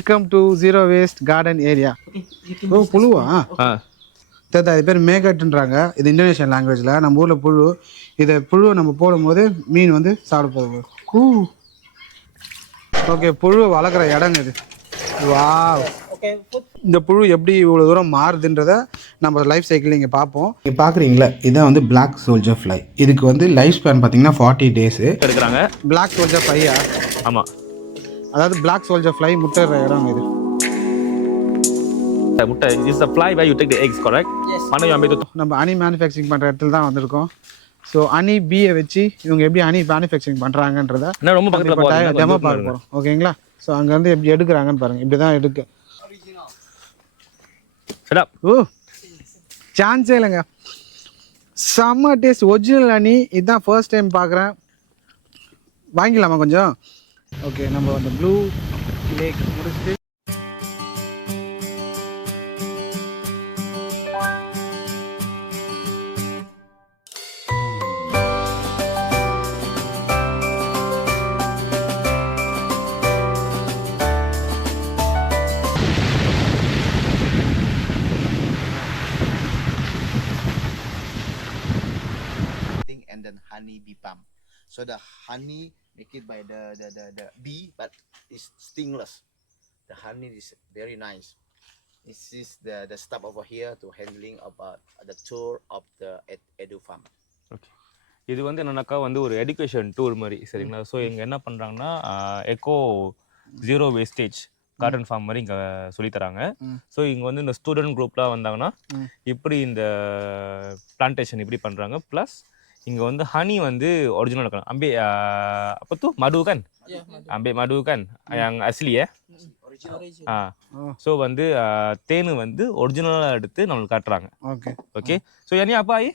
Welcome to zero waste garden area. Oh புழுவா? இது பேர் மேகட்ன்றாங்க. இது இந்தோனேஷியன் லாங்குவேஜில். நம்ம ஊரில் புழு. இதை புழுவை நம்ம போடும்போது மீன் வந்து சாப்பிட போகுது. கூ. ஓகே, புழு வளர்க்குற இடங்க இது. வா, இந்த புழு எப்படி இவ்வளோ தூரம் மாறுதுன்றதை நம்ம லைஃப் சைக்கிள் இங்கே பார்ப்போம். இங்கே பார்க்குறீங்களா, இதான் வந்து பிளாக் சோல்ஜர் ஃப்ளை. இதுக்கு வந்து லைஃப் ஸ்பேன் பார்த்தீங்கன்னா 40 டேஸு எடுக்கிறாங்க. பிளாக் சோல்ஜர் ஃப்ளையா? ஆமாம், அதாவது பிளாக் சோல்ஜர் ஃப்ளை முட்டைற இடம் இது. முட்டை is the fly where you take the eggs, correct? Yes. நம்ம ஹனி மேனுஃபேக்சரிங் பண்ணுற இடத்துல தான் வந்திருக்கோம். ஸோ ஹனி பீயை வச்சு இவங்க எப்படி ஹனி மேனுஃபேக்சரிங் பண்ணுறாங்கன்றத ரொம்ப பக்கத்தில் டெமோ பார்க்க போகிறோம். ஓகேங்களா? ஸோ அங்கேருந்து எப்படி எடுக்கிறாங்கன்னு பாருங்கள். இப்படி தான் எடுக்க. ஓ, சான்ஸே இல்லைங்க. செம்ம டேஸ்ட். Original honey. இதுதான் ஃபர்ஸ்ட் டைம் பார்க்குறேன். வாங்கிக்கலாமா கொஞ்சம்? ஓகே, நம்ம அந்த ப்ளூ லேக் முடிச்சுட்டு and then honey bee pump. So the honey make it by the bee, but it's stingless. The honey is very nice. This is the step over here to handling about the tour of the edu farm. Okay, இது வந்து என்னன்னாக்கா வந்து ஒரு education tour மாதிரி, சரிங்களா? So இங்கே என்ன பண்ணுறாங்கன்னா eco zero wastage garden farm மாதிரி இங்கே சொல்லித்தராங்க. ஸோ இங்கே வந்து இந்த ஸ்டூடெண்ட் குரூப்லாம் வந்தாங்கன்னா இப்படி இந்த பிளான்டேஷன் இப்படி பண்ணுறாங்க. ப்ளஸ் இங்கே வந்து ஹனி வந்து ஒரிஜினல் இருக்கலாம். apa tuh madu kan? Ambil madu kan yang asli ya. So வந்து தேனு வந்து ஒரிஜினலாக எடுத்து நம்மளுக்கு காட்டுறாங்க. Okay okay. So ini apa ஐ?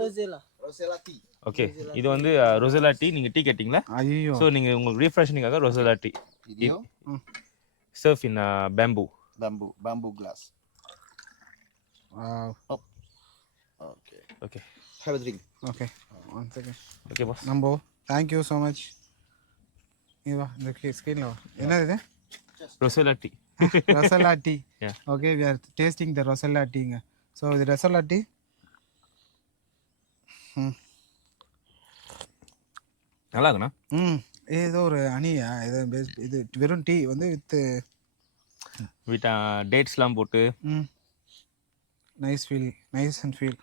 Rosella tea. ஓகே, இது வந்து ரொசெல்லா டீ. நீங்கள் டீ கேட்டிங்களா? ஐயோ. ஸோ நீங்கள் உங்களுக்கு ரீஃப்ரெஷனிங்காக rosella tea. Serve in bamboo glass. Wow. Okay. Okay. Have a drink. Okay. One second. Okay, boss. Nambo, thank you so much. Iva, the screen lo. Enna idu? Rosella tea. Rosella tea. Yeah. Okay, we are tasting the Rosella tea. So the Rosella tea. நல்லா இருக்குண்ணா. ஏதோ ஒரு அணியா இது வெறும் tea வந்து with டேட்ஸ்லாம் போட்டு nice and feel.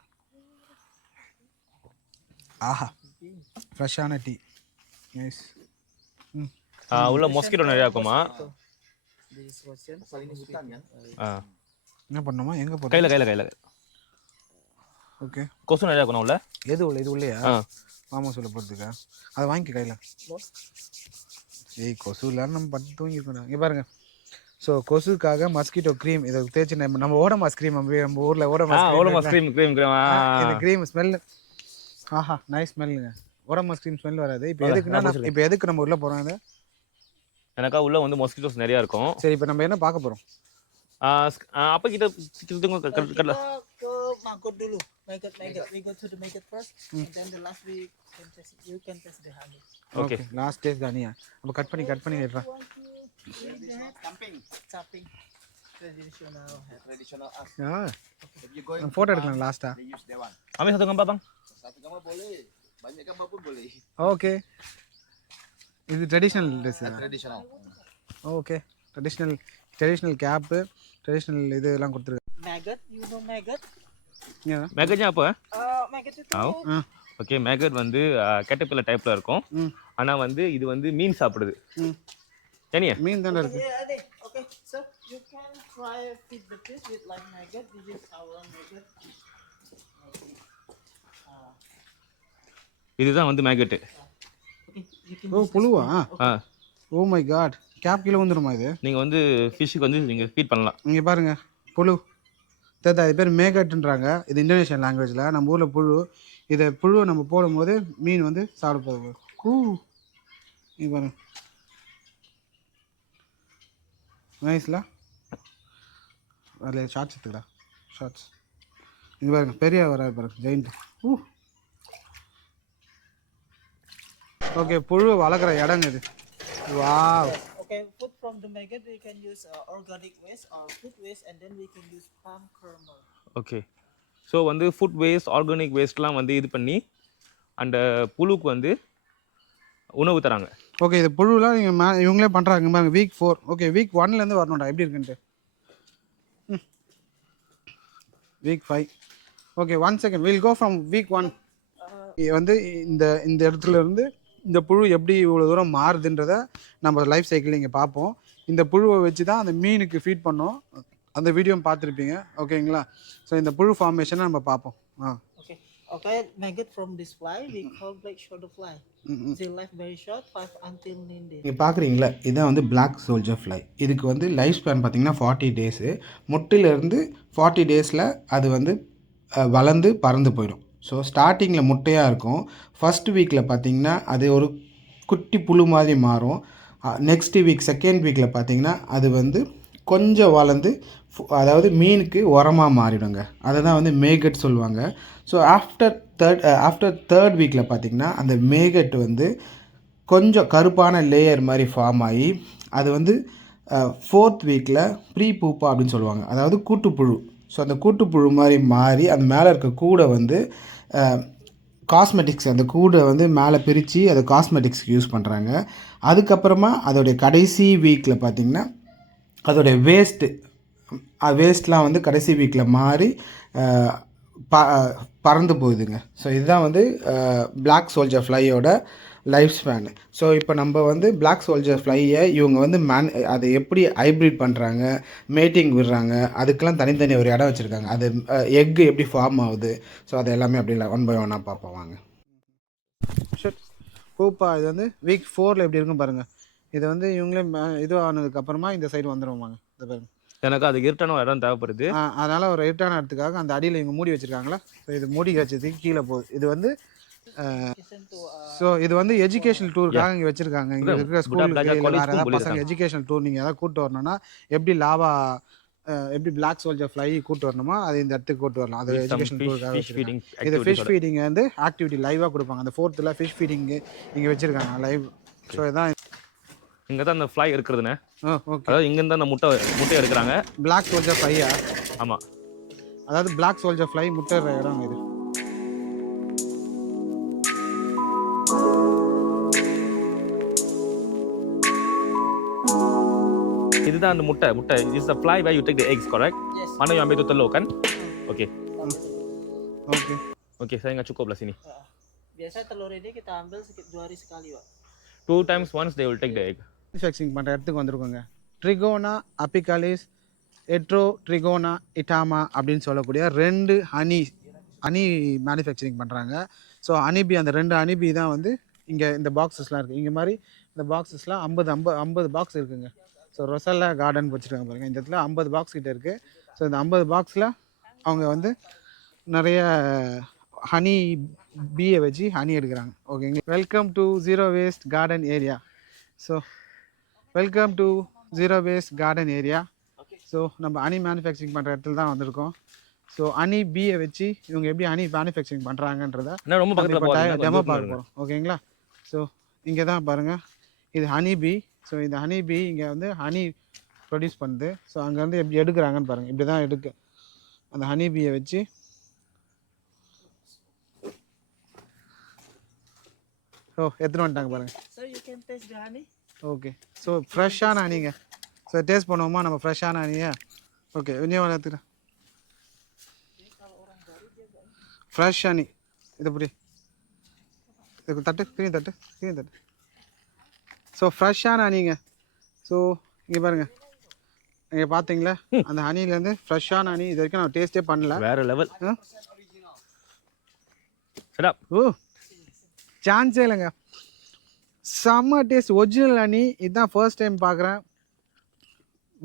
ஆஹா, ஃப்ரெஷ்ஷான டீ. நைஸ். உள்ள மொஸ்கிட்டோ நிறையா இருக்குமா? என்ன பண்ணுமா? எங்கே போ? கையில். ஓகே. கொசு நிறையா இருக்கணும் உள்ள. எது உள்ள? இது உள்ளேயா? மாமா சொல்ல போகிறதுக்கா? அதை வாங்கிக்க கையில். ஏய், கொசு இல்லைன்னு நம்ம பட்டு தூங்கிருக்கோம். இங்கே பாருங்க. ஸோ கொசுக்காக மஸ்கிட்டோ க்ரீம் இதை தேய்ச்சி நம்ம ஓடமாஸ் க்ரீம், நம்ம ஊரில் ஓடமாஸ் க்ரீம். இந்த க்ரீம் ஸ்மெல். ஆஹா, நைஸ் ஸ்மெல்லுங்க. ஓடமாஸ் க்ரீம் ஸ்மெல் வராது. இப்போ எதுக்கு நம்ம உள்ளே போகிறோம்? அது எனக்கா உள்ள வந்து மொஸ்கிட்டோஸ் நிறையா இருக்கும். சரி, இப்போ நம்ம என்ன பார்க்க போகிறோம்? அப்போ கிட்ட maggot dulu. Maggot. We go to the maggot first, and then the last you can test the honey. Okay. Last taste the honey. அப்ப கட் பண்ணி எடுறா. Chopping. Traditional. If you going photo எடுக்கலாம் லாஸ்டா. Use that one. Ambil satu gambar, Bang. Satu gambar boleh. Banyak gambar pun boleh. Okay. இது traditional dress. Traditional. Okay. Traditional cap, traditional இதெல்லாம் கொடுத்திருக்காங்க. Maggot, you know maggot? Yeah. Maggotnya apa? Maggot itu. Tahu? Okay, maggot வந்து caterpillar டைப்ல இருக்கும். ஆனா வந்து இது வந்து மீன் சாப்பிடுது. ஏனியா? மீன் தான இருக்கு. Okay, so you can try feed the fish with like maggot. This is our maggot. இதுதான் வந்து மேகட். ஓ, புழுவா? Oh my god. கேப் கீழ வந்துருமா இது? நீங்க வந்து ஃபிஷ்க்கு வந்து நீங்க ஃபீட் பண்ணலாம். இங்க பாருங்க, புழு. இது பேர் மேகட்ன்றாங்க. இது இந்தோனேஷியன் லாங்குவேஜில். நம்ம ஊரில் புழு. இதை புழுவை நம்ம போடும்போது மீன் வந்து சாப்பிட போகுது. கூ. இங்கே பாருங்க, நைஸ்ல. அதில் ஷார்ட்ஸ் எடுத்துக்கடா, ஷார்ட்ஸ். இங்கே பாருங்க, பெரிய வராது பாருங்க, ஜெயிண்ட். ஓகே, புழு வளர்க்குற இடங்க இது. வா. Okay, food from the maggot we can use organic waste or food waste, and then we can use palm kernel. Okay. So வந்து ஃபுட் வேஸ்ட் ஆர்கானிக் வேஸ்ட்லாம் வந்து இது பண்ணி அந்த புழுக்கு வந்து உணவு தராங்க. ஓகே, இது புழுலாம் நீங்கள் இவங்களே பண்ணுறாங்க பாருங்க. வீக் 4 ஓகே, வீக் 1லேருந்து வரணும்டா எப்படி இருக்குன்ட்டு. Week 5 okay 1 second will go from week 1. வந்து இந்த இடத்துல இருந்து இந்த புழு எப்படி இவ்வளோ தூரம் மாறுதுன்றதை நம்ம லைஃப் சைக்கிள் இங்கே பார்ப்போம். இந்த புழுவை வச்சு தான் அந்த மீனுக்கு ஃபீட் பண்ணோம். அந்த வீடியோ பார்த்துருப்பீங்க ஓகேங்களா. ஸோ இந்த புழு ஃபார்மேஷனை நம்ம பார்ப்போம். Okay, maggot from this fly we call black shoulder fly. They life very short, 5 until 9 days. நீங்கள் பார்க்குறீங்களா, இதான் வந்து பிளாக் சோல்ஜர் ஃப்ளை. இதுக்கு வந்து லைஃப் ஸ்பேன் பார்த்தீங்கன்னா 40 டேஸு. முட்டையிலேருந்து 40 டேஸில் அது வந்து வளர்ந்து பறந்து போயிடும். ஸோ ஸ்டார்டிங்கில் முட்டையாக இருக்கும். ஃபஸ்ட் வீக்கில் பார்த்திங்கன்னா அது ஒரு குட்டி புழு மாதிரி மாறும். நெக்ஸ்ட் வீக் செகண்ட் வீக்கில் பார்த்திங்கன்னா அது வந்து கொஞ்சம் வளர்ந்து அதாவது மீனுக்கு உரமாக மாறிடுங்க. அதை தான் வந்து மேகட் சொல்லுவாங்க. ஸோ ஆஃப்டர் தேர்ட் வீக்கில் பார்த்திங்கன்னா அந்த மேகட் வந்து கொஞ்சம் கருப்பான லேயர் மாதிரி ஃபார்ம் ஆகி அது வந்து 4th வீக்கில் ப்ரீ பூப்பா அப்படின்னு சொல்லுவாங்க. அதாவது கூட்டுப்புழு. ஸோ அந்த கூட்டுப்புழு மாதிரி மாறி அந்த மேலே இருக்க கூடை வந்து காஸ்மெட்டிக்ஸ், அந்த கூடை வந்து மேலே பிரித்து அதை காஸ்மெட்டிக்ஸ்க்கு யூஸ் பண்ணுறாங்க. அதுக்கப்புறமா அதோடைய கடைசி வீக்கில் பார்த்திங்கன்னா அதோடைய வேஸ்ட்லாம் வந்து கடைசி வீக்கில் மாறி பறந்து போகுதுங்க. ஸோ இதுதான் வந்து பிளாக் சோல்ஜர் ஃப்ளையோட லைஃப் ஸ்பேனு. ஸோ இப்போ நம்ம வந்து பிளாக் சோல்ஜர் ஃப்ளையை இவங்க வந்து அதை எப்படி ஹைப்ரிட் பண்ணுறாங்க, மேட்டிங் விடுறாங்க, அதுக்கெல்லாம் தனித்தனி ஒரு இடம் வச்சுருக்காங்க. அது எக்கு எப்படி ஃபார்ம் ஆகுது, ஸோ அது எல்லாமே அப்படி இல்லை 1 by 1 பார்ப்போம் வாங்க. பூப்பா இது வந்து வீக் 4ல் எப்படி இருக்கும் பாருங்கள். இது வந்து இவங்களே இது ஆனதுக்கப்புறமா இந்த சைடு வந்துடுவாங்க. இது பாருங்க, எனக்கு அது இருட்டான இடம் தேவைப்படுது. அதனால் ஒரு இருட்டான இடத்துக்காக அந்த அடியில் இவங்க மூடி வச்சுருக்காங்களா. ஸோ இது மூடி வச்சதுக்கு கீழே போகுது. இது வந்து ஸோ இது வந்து எஜுகேஷனல் டூருக்காக இங்கே வச்சுருக்காங்க. இங்கே இருக்கிற ஸ்கூலுக்கு வேறு ஏதாவது பசங்க எஜுகேஷனல் டூர் நீங்கள் எதாவது கூப்பிட்டு வரணும்னா எப்படி பிளாக் சோல்ஜர் ஃப்ளை கூப்பிட்டு வரணுமோ அது இந்த இடத்துக்கு கூப்பிட்டு வரலாம். அது எஜுகேஷனல் டூருக்காக வச்சுருக்காங்க. இது ஃபிஷ் ஃபீடிங் வந்து ஆக்டிவிட்டி லைவாக கொடுப்பாங்க. அந்த 4th ஃபிஷ் ஃபீடிங்கு இங்கே வச்சுருக்காங்க லைவ். ஸோ இதான் இங்கே தான் அந்த ஃப்ளை இருக்கிறதுண்ணே. ஓகே, அதாவது இங்கேருந்து அந்த முட்டை எடுக்கிறாங்க. பிளாக் சோல்ஜர் ஃப்ளையா? ஆமாம், அதாவது பிளாக் சோல்ஜர் ஃப்ளை முட்டை இடம் இது. இதுதான் அந்த முட்டை. This is a fly where you take the eggs, correct? Yes. Mana yang ambil tu telur kan? Okay. Okay Okay, saya ingat cukup lah sini. Biasa telur ini kita ambil 2 hari sekali, Pak. 2 times once they will take the egg. Manufacturing பண்ணுற இடத்துக்கு வந்திருக்கோங்க. ட்ரிகோனா அபிகாலிஸ், எட்ரோ ட்ரிகோனா இட்டாமா அப்படின்னு சொல்லக்கூடிய 2 honey manufacturing பண்ணுறாங்க. So honeybee, அந்த 2 honeybee தான் வந்து இங்கே இந்த பாக்ஸஸ்லாம் இருக்குது. இங்கே மாதிரி இந்த பாக்ஸஸ்லாம் 50 பாக்ஸ் இருக்குங்க. ஸோ ரொசல்லா கார்டன் வச்சுருக்காங்க பாருங்கள். இந்த இடத்துல 50 பாக்ஸ் கிட்டே இருக்குது. ஸோ இந்த 50 பாக்ஸில் அவங்க வந்து நிறைய ஹனி பீயை வச்சு ஹனி எடுக்கிறாங்க. ஓகேங்க. Welcome to zero waste garden area. So welcome to zero waste garden area. So நம்ம ஹனி மேனுஃபேக்சரிங் பண்ணுற இடத்துல தான் வந்திருக்கோம். ஸோ ஹனி பீயை வச்சு இவங்க எப்படி ஹனி மேனுஃபேக்சரிங் பண்ணுறாங்கன்றத ரொம்ப பக்கத்தில் டெமோ பார்க்க போகிறோம். ஓகேங்களா. ஸோ இங்கே தான் பாருங்கள், இது ஹனி பீ. ஸோ இந்த ஹனி பீ இங்கே வந்து ஹனி ப்ரொடியூஸ் பண்ணுது. ஸோ அங்கேருந்து எப்படி எடுக்கிறாங்கன்னு பாருங்கள். இப்படி தான் எடுக்க அந்த ஹனி பீயை வச்சு எடுத்துகிட்டு வந்துட்டாங்க பாருங்கள். So you can taste the honey. Okay. So ஃப்ரெஷ்ஷான ஹனிங்க. ஸோ டேஸ்ட் பண்ணுவோமா நம்ம ஃப்ரெஷ்ஷான ஹனியை? ஓகே, இன்னும் எடுத்துக்கிறேன். ஃப்ரெஷ் ஹனி இது இப்படி இதுக்கு தட்டு கிரீன் தட்டு. ஸோ ஃப்ரெஷ்ஷான ஹனிங்க. ஸோ இங்கே பாருங்கள், இங்கே பார்த்தீங்களா அந்த ஹனிலேருந்து ஃப்ரெஷ்ஷான ஹனி. இது வரைக்கும் நான் டேஸ்ட்டே பண்ணல. வேறு லெவல். ஓ சான்ஸே இல்லைங்க, செம்ம டேஸ்ட். ஒரிஜினல் ஹனி இதுதான் ஃபர்ஸ்ட் டைம் பார்க்குறேன்.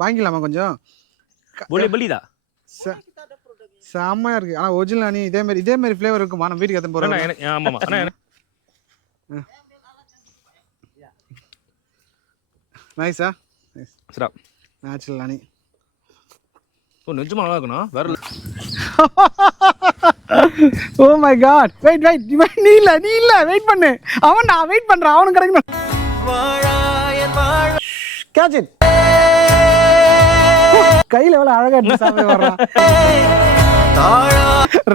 வாங்கிக்கலாமா கொஞ்சம்? செம்மையாக இருக்குது. ஆனால் ஒரிஜினல் ஹனி இதேமாரி ஃப்ளேவர் இருக்குமா? நம்ம வீட்டுக்கு எடுத்துன்னு போகிறோம். ஆமாம், நைஸா? சரா நேச்சுரல் ஹனி. நிஜமா நல்லா இருக்கணும். வேற ஓ மை காட். வெயிட் நீ இல்ல வெயிட் பண்ணு. நான் வெயிட் பண்றேன், அவனுக்கு கிடைக்கணும். Catch it. கையில எவ்வளவு அழகா எடுத்து சாமி வர்றான்.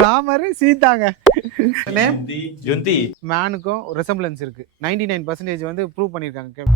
ராமர் சீதாங்க. ஜொந்தி மேனுக்கும் ரெசம்பிளன்ஸ் இருக்கு. 99% வந்து ப்ரூவ் பண்ணிருக்காங்க.